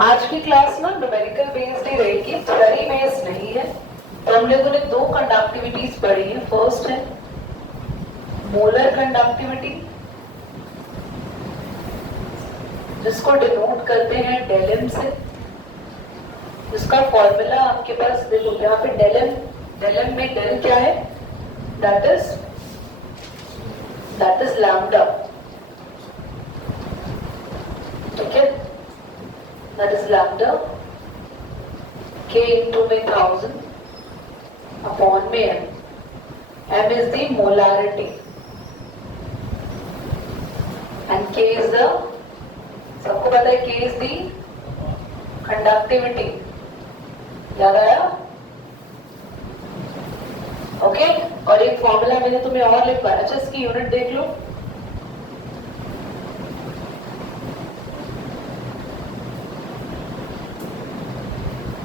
आज की क्लास ना न्यूमेरिकल बेस्ड ही रहेगी, थ्योरी बेस्ड नहीं है। तो हम लोगों ने दो कंडक्टिविटीज पढ़ी है। फर्स्ट है मोलर कंडक्टिविटी, जिसको डिनोट करते हैं डेलम से, जिसका फॉर्मूला आपके पास देखो यहाँ पे डेलम में डेल क्या है, दैट इज लैम्डा, ठीक है, that is lambda k into में 1000 अपॉन में m is the molarity and k is the, सबको पता है k is the conductivity, याद आया? ओके और एक फॉर्मूला मैंने तुम्हें और लिखवाया, अच्छा इसकी यूनिट देख लो।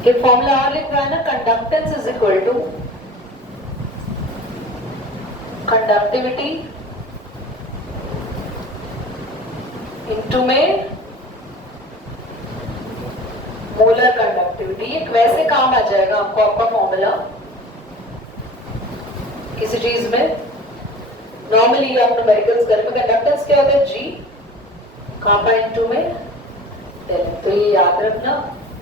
एक फॉर्मूला और लिखवाया ना, conductance is equal to conductivity into में मोलर कंडक्टिविटी। एक वैसे काम आ जाएगा आपको आपका फॉर्मूला किसी चीज में। नॉर्मली आप न्यूमेरिकल्स घर में कंडक्टेंस क्या होता है, जी कापा इनटू में डेल, तो ये याद रखना।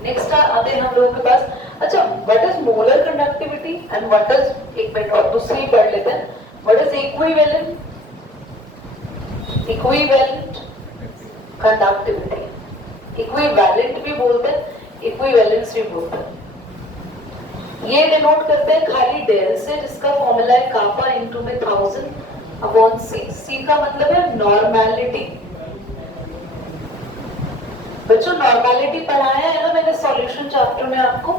नेक्स्ट आते हैं हम लोगों के पास, अच्छा what is molar conductivity and what is, एक मिनट और दूसरी पढ़ लेते हैं, what is equivalent conductivity. Equivalent भी बोलते हैं, इक्विवेलेंस भी बोलते हैं। ये डिनोट करते हैं खाली डेल से, जिसका फॉर्मूला है कापा इनटू में 1000 अपॉन सी। सी का मतलब है नॉर्मैलिटी। बच्चों नॉर्मैलिटी पढ़ाया है ना मैंने सॉल्यूशन चैप्टर में आपको,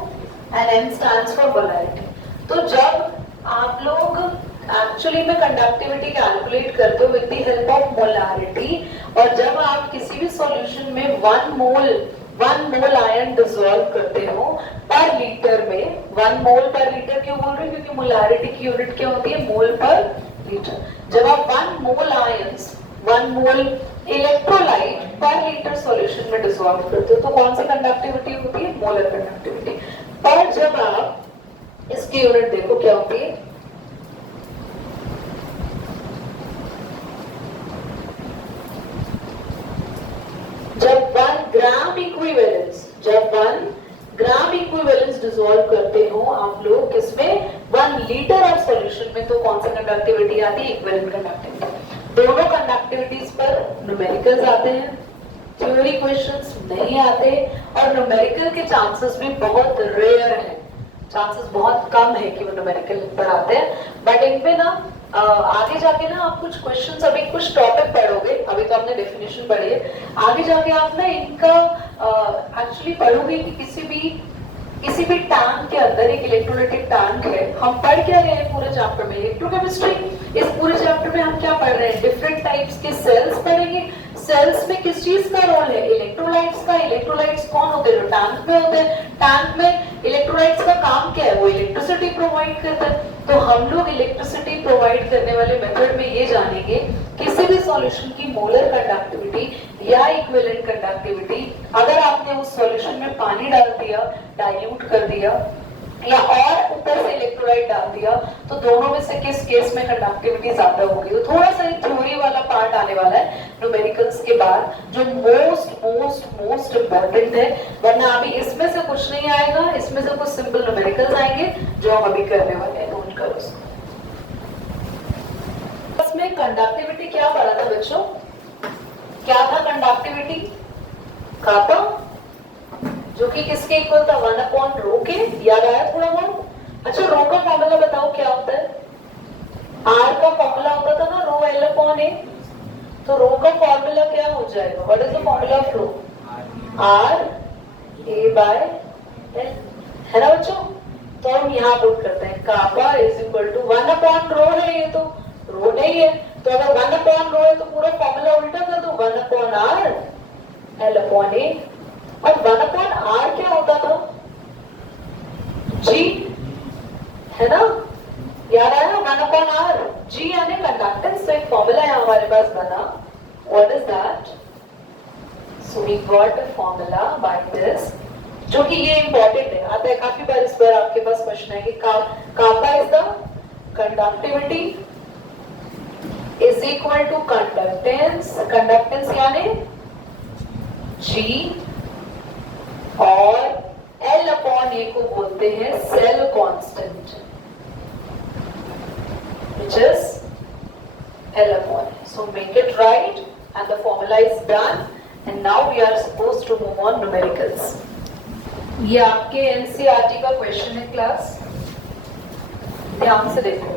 and N stands for molarity. तो जब आप लोग एक्चुअली में कंडक्टिविटी कैलकुलेट करते हो with the help of molarity, और जब आप किसी भी सॉल्यूशन में 1 मोल आयन डिसॉल्व करते हो पर लीटर में, 1 मोल पर लीटर क्यों बोल रहे हैं, क्योंकि मोलैरिटी की यूनिट क्या होती है, मोल पर लीटर। जब आप 1 मोल आयंस 1 मोल इलेक्ट्रोलाइट पर लीटर सॉल्यूशन में डिसॉल्व करते हो तो कौन सी कंडक्टिविटी होती है, मोलर कंडक्टिविटी। पर जब आप इसकी यूनिट देखो क्या होती है, जब 1 ग्राम इक्विवेलेंस डिसॉल्व करते हो आप लोग किसमें, 1 लीटर ऑफ सॉल्यूशन में, तो कौन सी कंडक्टिविटी आती है, इक्विवेलेंट कंडक्टिविटी। दोनों कंडक्टिविटीज पर न्यूमेरिकल्स आते हैं, थ्योरी क्वेश्चंस नहीं आते, और न्यूमेरिकल के चांसेस भी बहुत रेयर है, चांसेस बहुत कम है कि वो न्यूमेरिकल पर आते हैं। बट इनपे ना आगे जाके ना आप कुछ क्वेश्चंस, अभी कुछ टॉपिक पढ़ोगे, अभी तो आपने डेफिनेशन पढ़ी है, आगे जाके आप ना इनका एक्चुअली पढ़ोगे कि किसी भी टैंक के अंदर एक इलेक्ट्रोलाइटिक टैंक है। हम पढ़ क्या रहे हैं पूरे चैप्टर में, इलेक्ट्रोकेमिस्ट्री। इस पूरे चैप्टर में हम क्या पढ़ रहे हैं, डिफरेंट टाइप्स के सेल्स पढ़ेंगे। सेल्स में किस चीज का रोल है, इलेक्ट्रोलाइट्स का। इलेक्ट्रोलाइट्स कौन होते हैं, जो टैंक में होते हैं। टैंक में इलेक्ट्रोलाइट्स का काम क्या है, वो इलेक्ट्रिसिटी प्रोवाइड करते हैं। तो हम लोग इलेक्ट्रिसिटी प्रोवाइड करने वाले मेथड में ये जानेंगे किसी भी सॉल्यूशन की मोलर कंडक्टिविटी या इक्विवेलेंट कंडक्टिविटी। अगर आपने उस सॉल्यूशन में पानी डाल दिया, डाइल्यूट कर दिया, या और ऊपर से इलेक्ट्रोलाइट डाल दिया, तो दोनों में से किस केस में कंडक्टिविटी ज्यादा होगी। तो थोड़ा सा थ्योरी वाला पार्ट आने वाला है न्यूमेरिकल्स के बाद, जो मोस्ट इंपॉर्टेंट है, वरना अभी इसमें से कुछ नहीं आएगा। इसमें से कुछ सिंपल न्यूमेरिकल्स आएंगे जो हम अभी करने वाले हैं, नोट करो उसको। इसमें कंडक्टिविटी क्या पढ़ा था बच्चों, क्या था कंडक्टिविटी, कापा, जो कि किसके इक्वल था, 1 अपॉन रो के। याद आया थोड़ा बहुत? अच्छा रो का फॉर्मूला बताओ क्या होता है, आर का फॉर्मूला होता था ना, रो एल अपॉन ए। तो रो का फॉर्मूला क्या हो जाएगा, what is the formula of rho, R A by L, है ना बच्चों। तो हम यहाँ पुट करते हैं kappa is equal to 1 upon rho है, ये तो रो नहीं है, तो अगर 1 अपॉन रो है तो पूरा फॉर्मूला उल्टा कर दो, 1 अपॉन आर एल अपॉन ए। और 1 अपॉन आर क्या होता था, जी, है ना, याद आया, 1 अपॉन आर, जी यानी कंडक्टेंस। तो एक फॉर्मूला है हमारे पास बना, what is that, So we got a formula by this, जो कि ये इंपॉर्टेंट है, आता है काफी बार, इस बार आपके पास क्वेश्चन है कि kappa is the conductivity is equal to conductance, conductance यानी G, और L अपॉन ए को बोलते हैं cell constant, which is L upon A. So make it right and the formula is done and now we are supposed to move on numericals. ये आपके NCERT का question है class, ध्यान से देखो।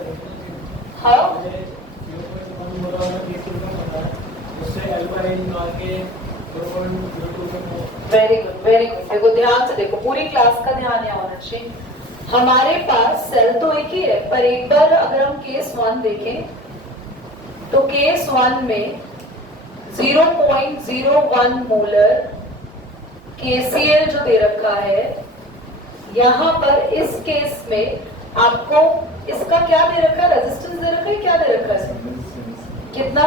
हाँ वेरी गुड वेरी गुड, देखो ध्यान से देखो, पूरी क्लास का ध्यान यहाँ होना चाहिए। हमारे पास सेल तो एक ही है, पर एक बार अगर हम केस 1 देखें तो केस 1 में 0.01 मोलर KCl जो दे रखा है, यहाँ पर इस केस में आपको इसका क्या दे रखा है, रेजिस्टेंस दे रखा है, क्या दे रखा है, कितना,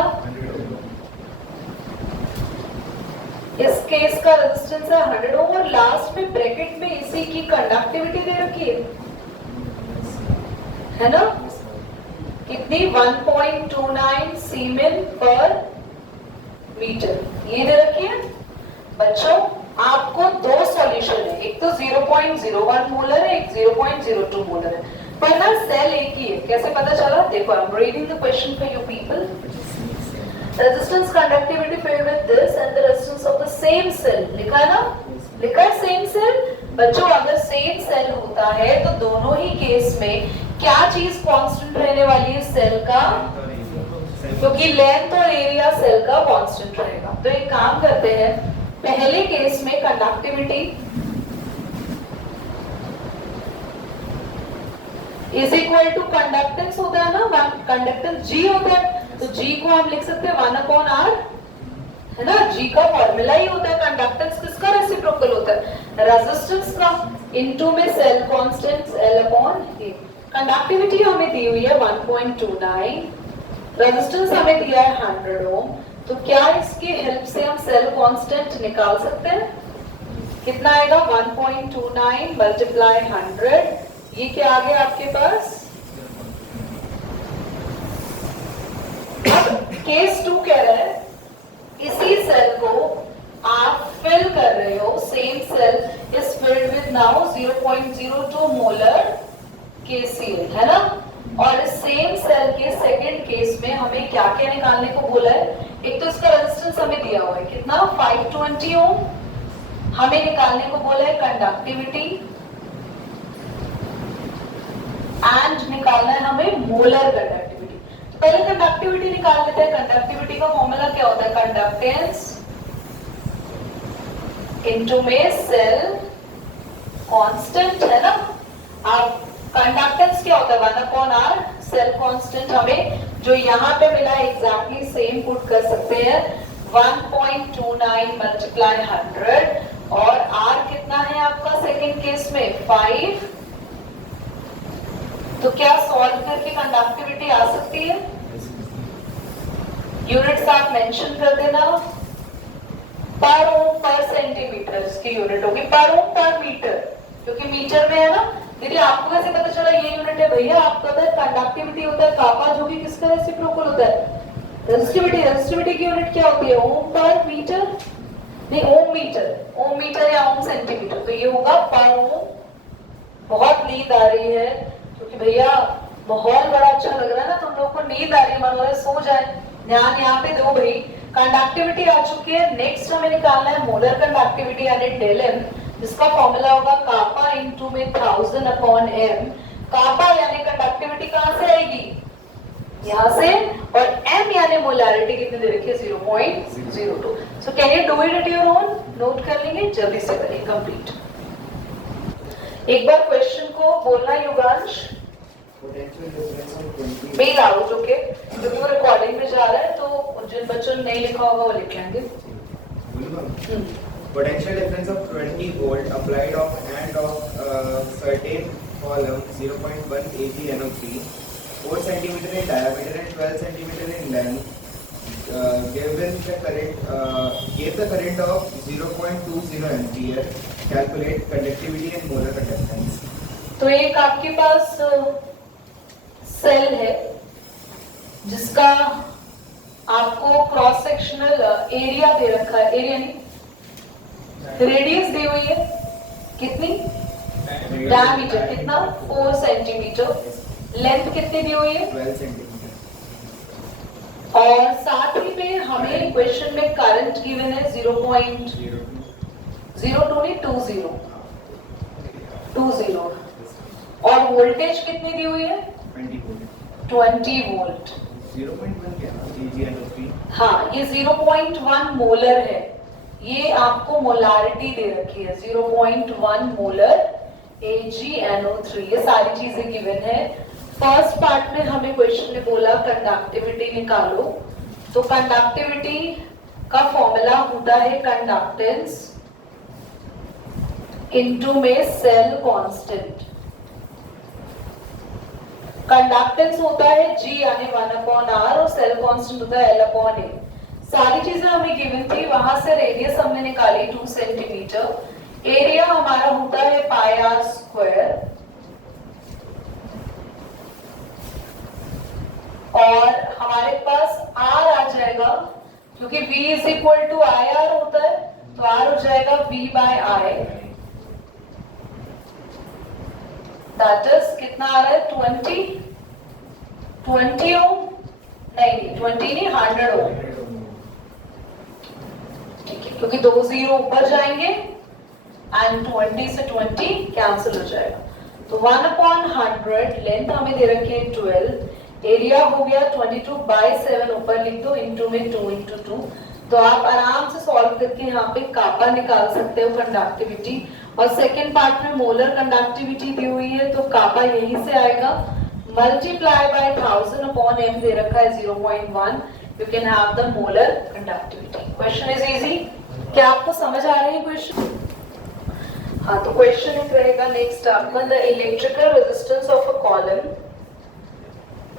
इस केस का रेजिस्टेंस है 100 ओम, और लास्ट में ब्रैकेट में इसी की कंडक्टिविटी दे रखी है ना, कितनी, 1.29 सीमेन पर मीटर, ये दे रखी है। बच्चों आपको दो सॉल्यूशन है, एक तो 0.01 मोलर है, एक 0.02 मोलर है, पर ना सेल एक ही है, कैसे पता चला, देखो I am reading the question for you people. Resistance conductivity filled with this and the resistance of the same cell, लिखा है ना, लिखा है सेम सेल। बच्चों अगर सेम सेल होता है तो दोनों ही केस में क्या चीज कांस्टेंट रहने वाली है, सेल का, क्योंकि लेंथ और एरिया सेल का कांस्टेंट रहेगा। तो एक काम करते हैं, पहले केस में conductivity is equal to conductance होता है ना, कंडक्टेंस G होता है, तो G को हम लिख सकते हैं 1/R, है ना, G का फॉर्मूला ही होता है, कंडक्टेंस किसका रेसिप्रोकल होता है, रेजिस्टेंस का, इनटू में सेल कांस्टेंट L/A। कंडक्टिविटी हमें दी हुई है 1.29, रेजिस्टेंस हमें दिया है 100 ओम, तो क्या इसकी हेल्प से हम सेल कांस्टेंट निकाल सकते हैं, कितना आएगा, 1.29 मल्टीप्लाई 100, ये क्या आ गया आपके पास। केस 2 कह रहा है इसी सेल को आप फिल कर रहे हो, same cell is filled with now 0.02 molar KCl, है ना, और इस सेम सेल के सेकंड केस में हमें क्या क्या निकालने को बोला है, एक तो इसका रेजिस्टेंस हमें दिया हुआ है कितना, 520 ओम, हमें निकालने को बोला है कंडक्टिविटी, एंड निकालना है हमें मोलर कंडक्टिविटी। तो पहले कंडक्टिविटी निकाल लेते हैं। कंडक्टिविटी का फॉर्मूला क्या होता है, कंडक्टेंस इनटू में सेल कांस्टेंट, है ना। अब कंडक्टेंस क्या होता है, 1/R, सेल कांस्टेंट हमें जो यहाँ पे मिला है एग्जैक्टली सेम पुट कर सकते हैं, 1.29 मल्टीप्लाई 100, और R कितना है आपका सेकंड केस में 5। तो क्या सॉल्व करके कंडक्टिविटी आ सकती है, यूनिट्स आप मेंशन कर देना, पर ओम पर सेंटीमीटर इसकी यूनिट होगी, पर ओम पर मीटर, क्योंकि मीटर में है ना। दीदी आपको कैसे पता चला ये यूनिट है, भैया आपको पता है कंडक्टिविटी होता है कापा, जो कि किसका रेसिप्रोकल होता है, रेजिस्टिविटी। रेजिस्टिविटी की यूनिट क्या होती है, ओम पर मीटर, नहीं ओम मीटर या ओम सेंटीमीटर, तो ये होगा पर ओम। बहुत नींद आ रही है क्योंकि भैया माहौल बड़ा अच्छा लग रहा है ना, तुम लोग को नींद आ रही है, मन हो रहा है सो जाए, ध्यान यहाँ पे दो भाई। कंडक्टिविटी आ चुकी है, नेक्स्ट हमें निकालना है मोलर कंडक्टिविटी यानी डेल एम, जिसका फॉर्मूला होगा कापा इनटू में 1000/m। कापा यानी कंडक्टिविटी कहां से आएगी, यहाँ से, और m यानी मोलैरिटी कितनी दे रखी है, 0.02। So can you do it at your own, note कर लेंगे, जल्दी से करें कंप्लीट। एक बार क्वेश्चन को बोलना युगांश, मेल आउट, ओके, क्योंकि वो रिकॉर्डिंग में जा रहा है, तो जिन बच्चों ने नहीं लिखा होगा वो लिख लेंगे। Potential difference of 20 volt applied off end of certain column 0.1 AgNO3, 4 cm in diameter and 12 cm in length, given the current, gave the current of 0.20 ampere. Calculate conductivity and molar conductance. तो एक आपके पास cell है जिसका आपको cross sectional area दे रखा है, area नहीं radius दी हुई है, कितनी डायमीटर कितना 4 सेंटीमीटर, लेंथ कितनी दी हुई है 12 सेंटीमीटर, और साथ ही में हमें क्वेश्चन में करंट गिवन है 0.02 नहीं 20 और वोल्टेज कितनी दी हुई है 20 वोल्ट। 0.1 क्या AgNO3? हाँ, ये 0.1 मोलर है, ये आपको मोलारिटी दे रखी है 0.1 मोलर AgNO3, ये सारी चीजें गिवन है। फर्स्ट पार्ट में हमें क्वेश्चन ने बोला कंडक्टिविटी निकालो, तो कंडक्टिविटी का फॉर्मूला होता है कंडक्टेंस इनटू में सेल कांस्टेंट। कंडक्टेंस होता है G यानी 1/R और सेल कांस्टेंट होता है L/A। सारी चीजें हमें गिवन थी, वहां से रेडियस हमने निकाली 2 सेंटीमीटर, एरिया हमारा होता है πr², और हमारे पास R आ जाएगा क्योंकि V = IR होता है, तो R हो जाएगा V/I, दैट इज कितना आ रहा है 20 ओम, नहीं 20 नहीं 100 ओम, ठीक है, क्योंकि 2 0 ऊपर जाएंगे एंड 20 से 20 कैंसिल हो जाएगा, तो 1/100, लेंथ हमें दे रखी है 12, एरिया हो गया 22/7, ऊपर लिख दो इनटू में 2 × 2, तो आप आराम से सॉल्व करके यहाँ पे कापा निकाल सकते हो कंडक्टिविटी, और सेकेंड पार्ट में मोलर कंडक्टिविटी दी हुई है, तो कापा यहीं से आएगा, मल्टीप्लाई बाय 1000/m दे रखा है 0.1, you can have the molar conductivity. Question is easy, क्या आपको समझ आ रही है क्वेश्चन? हाँ, तो क्वेश्चन एक रहेगा नेक्स्ट आपका, the electrical resistance of a column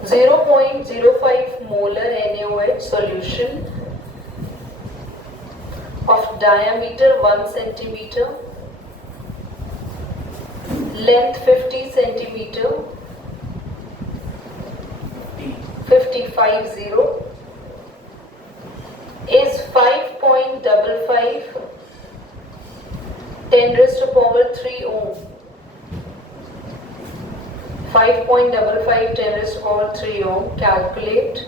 0.05 molar NaOH solution of diameter 1 centimeter, length 50 centimeter, 50 is 5.55 10⁻³ ohm. 5.55 10⁻³ ohm. Calculate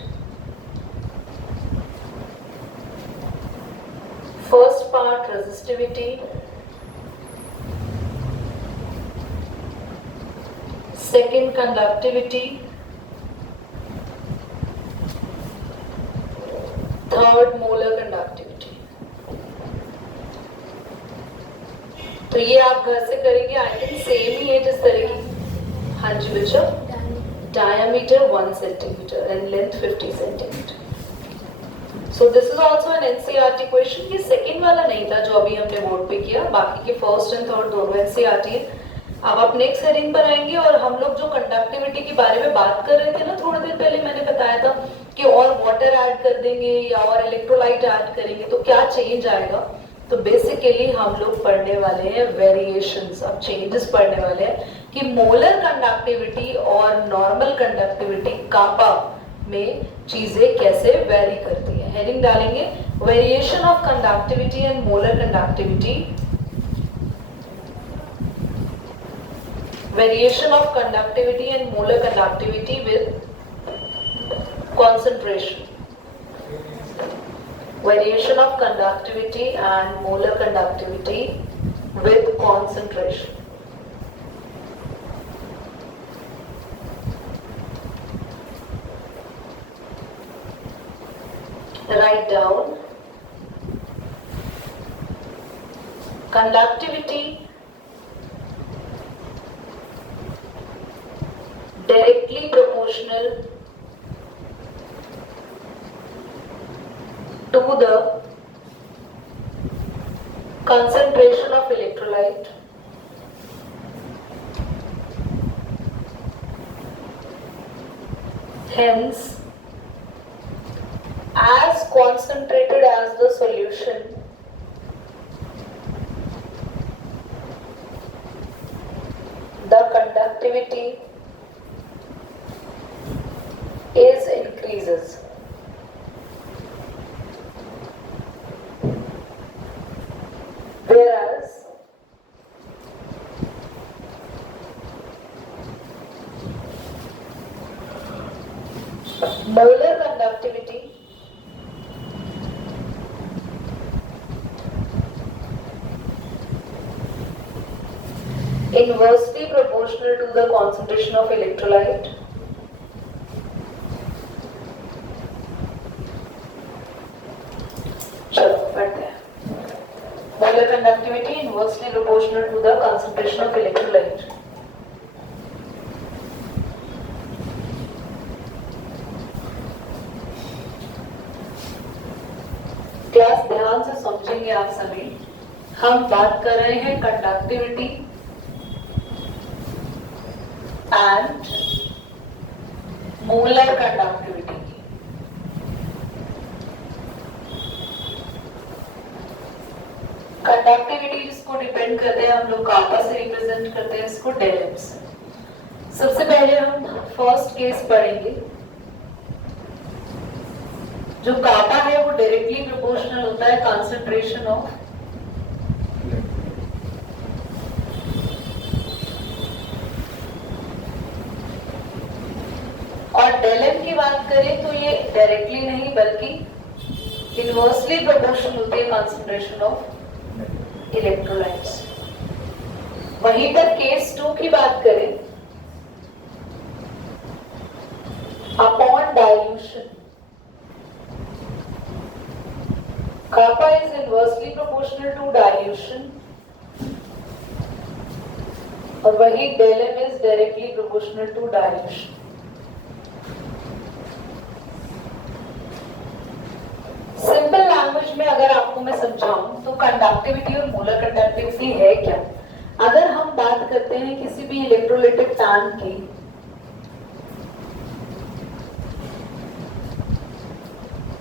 first part resistivity, second conductivity, third molar conductivity. तो ये आप घर से करेंगे, आई थिंक सेम ही है जिस तरह की, हाँ जी बच्चों, diameter 1 centimeter and length 50 centimeter. So this is also an NCERT question. ये सेकंड वाला नहीं था जो अभी हमने बोर्ड पे किया, बाकी के फर्स्ट एंड थर्ड दोनों NCERT है। अब आप नेक्स्ट हेडिंग पर आएंगे, और हम लोग जो कंडक्टिविटी के बारे में बात कर रहे थे ना थोड़ी देर पहले, मैंने बताया था कि और वाटर ऐड कर देंगे या और इलेक्ट्रोलाइट ऐड करेंगे तो क्या चेंज आएगा। तो बेसिकली हम लोग पढ़ने वाले हैं वेरिएशंस, अब चेंजेस पढ़ने वाले हैं कि मोलर कंडक्टिविटी और नॉर्मल कंडक्टिविटी कापा में चीजें कैसे वेरी करती है। हेडिंग डालेंगे variation of conductivity and molar conductivity, variation of conductivity and molar conductivity with concentration, variation of conductivity and molar conductivity with concentration. Write down conductivity directly proportional to the concentration of electrolyte hence as concentrated as the solution, the conductivity is increases. Whereas molar conductivity inversely proportional to the concentration of electrolyte चलो बढ़ते हैं molar conductivity inversely proportional to the concentration of electrolyte class ध्यान से समझेंगे आप सभी हम बात कर रहे हैं कंडक्टिविटी एंड मोलर कंडक्टिविटी की कंडक्टिविटी जिसको डिपेंड करते हैं हम लोग कापा से रिप्रेजेंट करते हैं इसको डेल्टा से सबसे पहले हम फर्स्ट केस पढ़ेंगे जो कापा है वो डायरेक्टली प्रोपोर्शनल होता है कंसंट्रेशन ऑफ और डेल्टा की बात करें तो ये डायरेक्टली नहीं बल्कि इनवर्सली प्रोपोर्शनल होती है कंसंट्रेशन ऑफ इलेक्ट्रोलाइट्स वहीं पर केस 2 की बात करें upon dilution kappa is inversely proportional to dilution और वही del m is directly proportional to dilution simple language में अगर आपको मैं समझाऊं तो कंडक्टिविटी और मोलर कंडक्टिविटी है क्या अगर हम बात करते हैं किसी भी इलेक्ट्रोलाइटिक टैंक की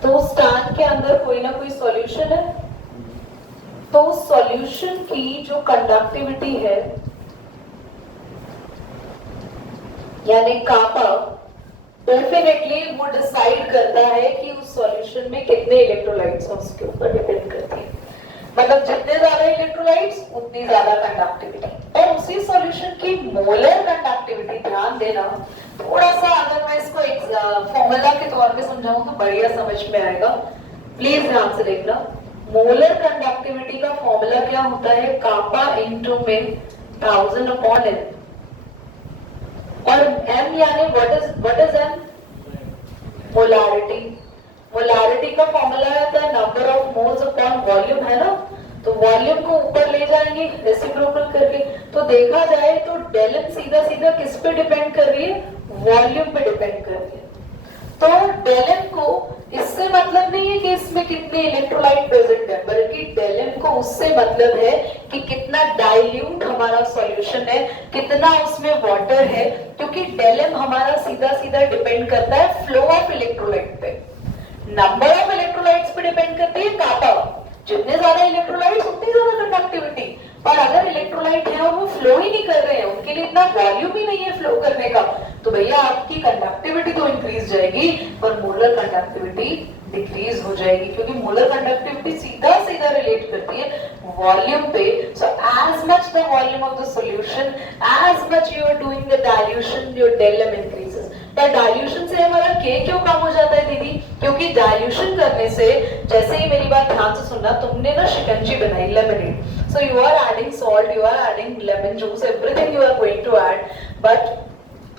तो उस टैंक के अंदर कोई ना कोई सॉल्यूशन है तो उस सॉल्यूशन की जो कंडक्टिविटी है यानी कापा डेफिनेटली वो डिसाइड करता है कि उस सॉल्यूशन में कितने इलेक्ट्रोलाइट्स हैं उसके ऊपर डिपेंड करती है मतलब जितने ज्यादा इलेक्ट्रोलाइट्स उतनी ज्यादा कंडक्टिविटी और उसी सॉल्यूशन की मोलर कंडक्टिविटी ध्यान देना थोड़ा सा अगर मैं इसको एक फॉर्मूला के तौर पे समझाऊं तो बढ़िया समझ में आएगा प्लीज ध्यान से देखना मोलर कंडक्टिविटी का फॉर्मूला क्या होता है कापा इनटू में 1000 अपॉन n और m यानी व्हाट इज m मोलारिटी का फॉर्मूला है number of moles upon volume है ना तो वॉल्यूम को ऊपर ले जाएंगे रेसिप्रोकल करके तो देखा जाए तो डेल सीधा सीधा किस पे डिपेंड कर रही है वॉल्यूम पे डिपेंड कर रही है तो डेल को इससे मतलब नहीं है कि इसमें कितने इलेक्ट्रोलाइट प्रेजेंट है बल्कि डेल को उससे मतलब है कि कितना डाइल्यूट हमारा सॉल्यूशन है कितना उसमें वाटर है क्योंकि डेल हमारा सीधा सीधा डिपेंड करता है फ्लो ऑफ इलेक्ट्रोलाइट पे नंबर ऑफ इलेक्ट्रोलाइट्स पे डिपेंड करती है कापा जितने ज्यादा इलेक्ट्रोलाइट्स उतनी ज्यादा कंडक्टिविटी पर अगर इलेक्ट्रोलाइट है और वो फ्लो ही नहीं कर रहे हैं उनके लिए इतना वॉल्यूम ही नहीं है फ्लो करने का तो भैया आपकी कंडक्टिविटी तो इंक्रीज जाएगी पर मोलर कंडक्टिविटी डिक्रीज हो जाएगी क्योंकि मोलर कंडक्टिविटी सीधा सीधा रिलेट करती है वॉल्यूम पे so as much the volume of the solution as much you are doing the dilution your del M increases पर डाइल्यूशन से हमारा के क्यों कम हो जाता है दीदी क्योंकि डाइल्यूशन करने से जैसे ही मेरी बात ध्यान से सुनना तुमने ना शिकंजी बनाई lemonade so you are adding salt you are adding lemon juice everything you are going to add but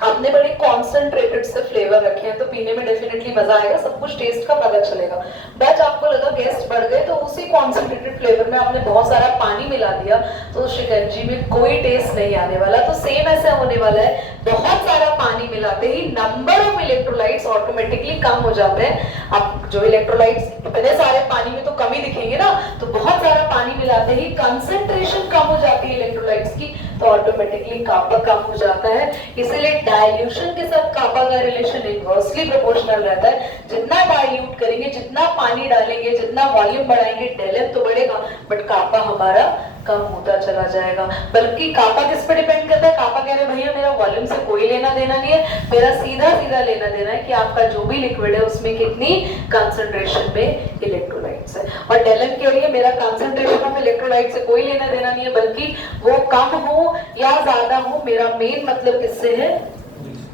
आपने बड़े कॉन्सेंट्रेटेड से फ्लेवर रखे हैं तो पीने में डेफिनेटली मजा आएगा सब कुछ टेस्ट का पता चलेगा बट आपको लगा गेस्ट बढ़ गए तो उसी कॉन्सेंट्रेटेड फ्लेवर में आपने बहुत सारा पानी मिला दिया तो शिकंजी में कोई टेस्ट नहीं आने वाला तो सेम ऐसा होने वाला है बहुत सारा पानी मिलाते ही नंबर ऑफ इलेक्ट्रोलाइट्स ऑटोमेटिकली कम हो जाते हैं अब जो इलेक्ट्रोलाइट्स इतने सारे पानी में तो कम ही दिखेंगे ना तो बहुत सारा पानी मिलाते ही कंसेंट्रेशन कम हो जाती है इलेक्ट्रोलाइट्स की तो ऑटोमेटिकली कापा कम हो जाता है। इसीलिए डाइल्यूशन के साथ कापा का रिलेशन इनवर्सली प्रोपोर्शनल रहता है। जितना डाइल्यूट करेंगे, जितना पानी डालेंगे, जितना वॉल्यूम बढ़ाएंगे, डेलम तो बढ़ेगा बट कापा हमारा कम होता चला जाएगा। बल्कि कापा किस पे डिपेंड करता है? कापा कह रहे भैया मेरा वॉल्यूम से कोई लेना देना नहीं है, मेरा सीधा सीधा लेना देना है कि आपका जो भी लिक्विड है उसमें कितनी कंसंट्रेशन में इलेक्ट्रोलाइट्स है। और डेलम के लिए मेरा कंसंट्रेशन ऑफ इलेक्ट्रोलाइट से कोई लेना देना नहीं है, बल्कि वो कम हो या ज्यादा हो, मेरा मेन मतलब किससे है?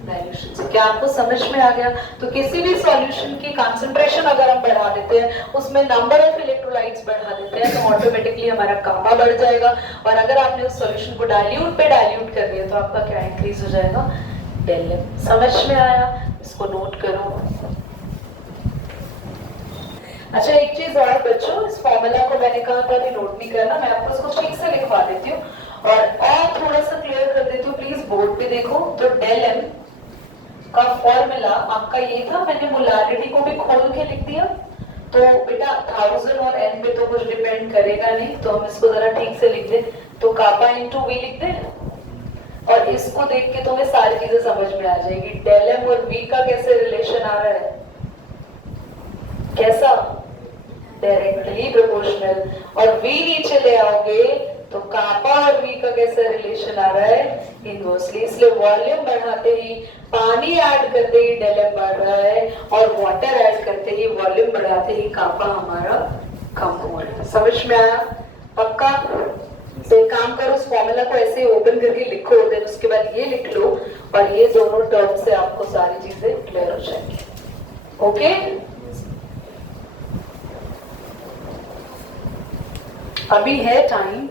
डाइल्यूशन से। क्या आपको समझ में आ गया? तो किसी भी सॉल्यूशन की कंसंट्रेशन अगर हम बढ़ा देते हैं, उसमें नंबर ऑफ इलेक्ट्रोलाइट्स बढ़ा देते हैं, तो ऑटोमेटिकली हमारा कापा बढ़ जाएगा। और अगर आपने उस सॉल्यूशन को डाइल्यूट पे डाइल्यूट कर दिया तो आपका क्या इंक्रीज हो जाएगा? डेलम। समझ में आया? इसको नोट करो। अच्छा, एक चीज और बच्चों, इस फॉर्मूला को मैंने कहा था कि नोट नहीं करना, मैं आपको इसको ठीक से लिखवा देती हूँ और थोड़ा सा क्लियर कर देती हूँ। प्लीज बोर्ड पे देखो। तो डेल एम का फॉर्मूला आपका ये था, मैंने मोलारिटी को भी खोल के लिख दिया। तो बेटा 1000 और n पे तो कुछ डिपेंड करेगा नहीं, तो हम इसको जरा ठीक से लिख दे। तो कापा इंटू वी लिख दे और इसको देख के तुम्हें सारी चीजें समझ में आ जाएगी। डेल एम और वी का कैसे रिलेशन आ रहा है? कैसा? Directly proportional. और वी नीचे ले आओगे तो कापा और वी का कैसा रिलेशन आ रहा है? इनवर्सली। इसलिए वॉल्यूम बढ़ाते ही, पानी ऐड करते ही डेलम बढ़ रहा है और वाटर ऐड करते ही, वॉल्यूम बढ़ाते ही कापा हमारा कम हो रहा है। समझ में आया? पक्का? तो एक काम करो, उस फॉर्मूला को ऐसे ओपन करके लिखो, देन उसके बाद ये लिख लो और ये दोनों टर्म से आपको सारी चीजें क्लियर हो जाएंगी। ओके? अभी है टाइम,